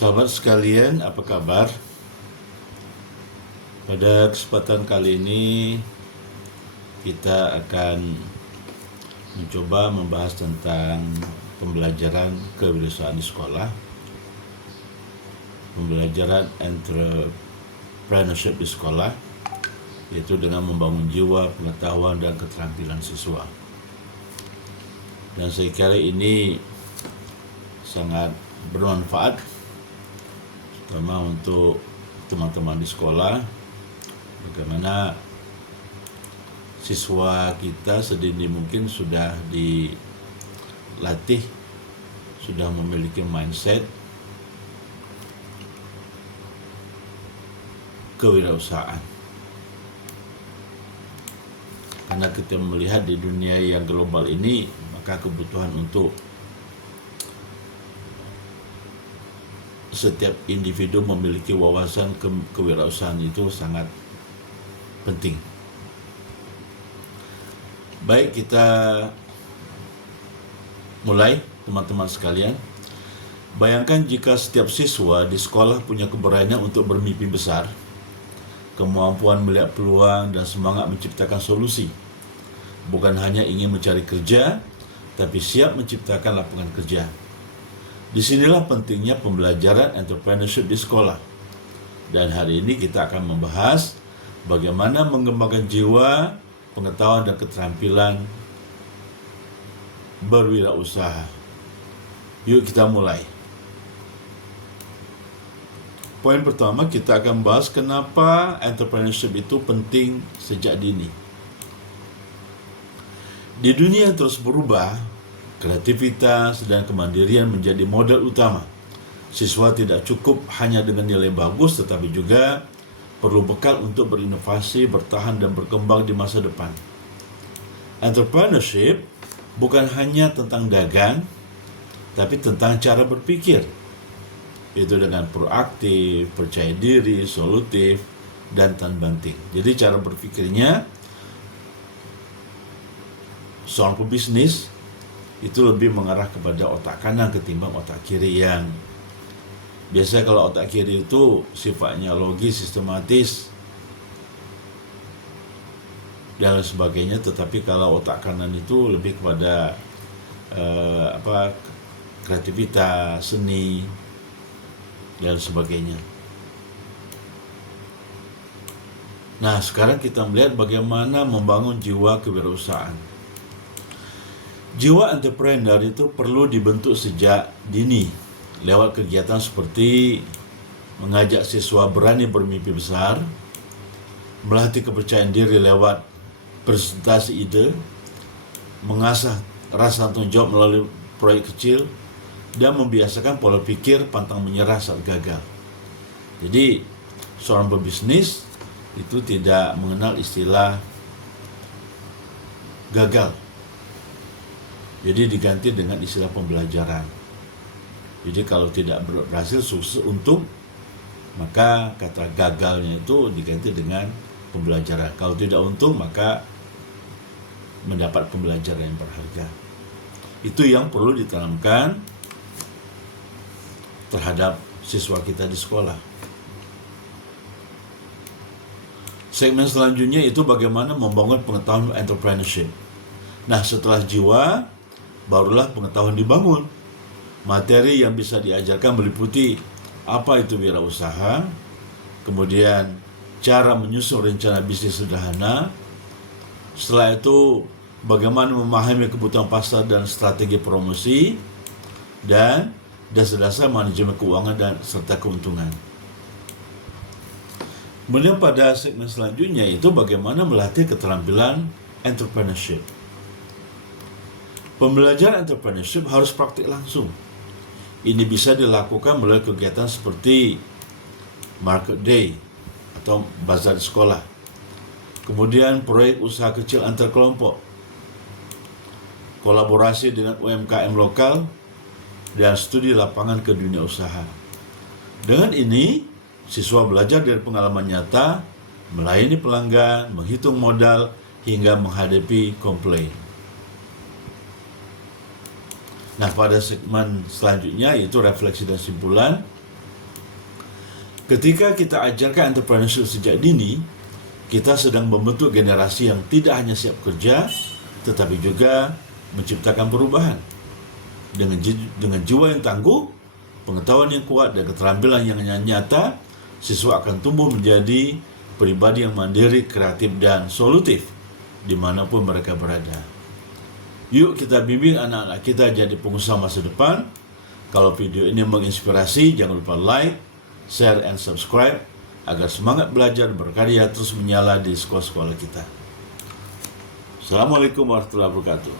Sahabat sekalian, apa kabar? Pada kesempatan kali ini kita akan mencoba membahas tentang pembelajaran kewirausahaan di sekolah, pembelajaran entrepreneurship di sekolah, yaitu dengan membangun jiwa, pengetahuan, dan keterampilan siswa. Dan saya kira ini sangat bermanfaat, terutama untuk teman-teman di sekolah, bagaimana siswa kita sedini mungkin sudah dilatih, sudah memiliki mindset kewirausahaan. Karena kita melihat di dunia yang global ini, maka kebutuhan untuk setiap individu memiliki wawasan kewirausahaan itu sangat penting. Baik, kita mulai, teman-teman sekalian. Bayangkan jika setiap siswa di sekolah punya keberanian untuk bermimpi besar, kemampuan melihat peluang, dan semangat menciptakan solusi. Bukan hanya ingin mencari kerja, tapi siap menciptakan lapangan kerja. Disinilah pentingnya pembelajaran entrepreneurship di sekolah. Dan hari ini kita akan membahas bagaimana mengembangkan jiwa, pengetahuan, dan keterampilan berwirausaha. Yuk kita mulai. Poin pertama, kita akan bahas kenapa entrepreneurship itu penting sejak dini. Di dunia yang terus berubah, kreativitas dan kemandirian menjadi modal utama. Siswa tidak cukup hanya dengan nilai bagus, tetapi juga perlu bekal untuk berinovasi, bertahan, dan berkembang di masa depan. Entrepreneurship bukan hanya tentang dagang, tapi tentang cara berpikir. Itu dengan proaktif, percaya diri, solutif, dan tan banting. Jadi cara berpikirnya, seorang pebisnis itu lebih mengarah kepada otak kanan ketimbang otak kiri, yang biasanya kalau otak kiri itu sifatnya logis, sistematis, dan sebagainya. Tetapi kalau otak kanan itu lebih kepada kreativitas, seni, dan sebagainya. Nah, sekarang kita melihat bagaimana membangun jiwa kewirausahaan. Jiwa entrepreneur itu perlu dibentuk sejak dini lewat kegiatan seperti mengajak siswa berani bermimpi besar, melatih kepercayaan diri lewat presentasi ide, mengasah rasa tanggung jawab melalui proyek kecil, dan membiasakan pola pikir pantang menyerah saat gagal. Jadi, seorang pebisnis itu tidak mengenal istilah gagal. Jadi diganti dengan istilah pembelajaran. Jadi kalau tidak berhasil, sukses, untung, maka kata gagalnya itu diganti dengan pembelajaran. Kalau tidak untung, maka mendapat pembelajaran yang berharga. Itu yang perlu ditanamkan terhadap siswa kita di sekolah. Segmen selanjutnya itu bagaimana membangun pengetahuan entrepreneurship. Nah, setelah jiwa, barulah pengetahuan dibangun. Materi yang bisa diajarkan meliputi apa itu wirausaha, kemudian cara menyusun rencana bisnis sederhana, setelah itu bagaimana memahami kebutuhan pasar dan strategi promosi, dan dasar-dasar manajemen keuangan dan serta keuntungan. Kemudian pada segmen selanjutnya itu bagaimana melatih keterampilan entrepreneurship. Pembelajaran entrepreneurship harus praktik langsung. Ini bisa dilakukan melalui kegiatan seperti market day atau bazar di sekolah. Kemudian proyek usaha kecil antar kelompok, kolaborasi dengan UMKM lokal, dan studi lapangan ke dunia usaha. Dengan ini, siswa belajar dari pengalaman nyata, melayani pelanggan, menghitung modal, hingga menghadapi komplain. Nah, pada segmen selanjutnya yaitu refleksi dan simpulan. Ketika kita ajarkan entrepreneurship sejak dini, kita sedang membentuk generasi yang tidak hanya siap kerja, tetapi juga menciptakan perubahan. Dengan jiwa yang tangguh, pengetahuan yang kuat, dan keterampilan yang nyata, siswa akan tumbuh menjadi pribadi yang mandiri, kreatif, dan solutif dimanapun mereka berada. Yuk kita bimbing anak-anak kita jadi pengusaha masa depan. Kalau video ini menginspirasi, jangan lupa like, share, and subscribe agar semangat belajar berkarya terus menyala di sekolah-sekolah kita. Assalamualaikum warahmatullahi wabarakatuh.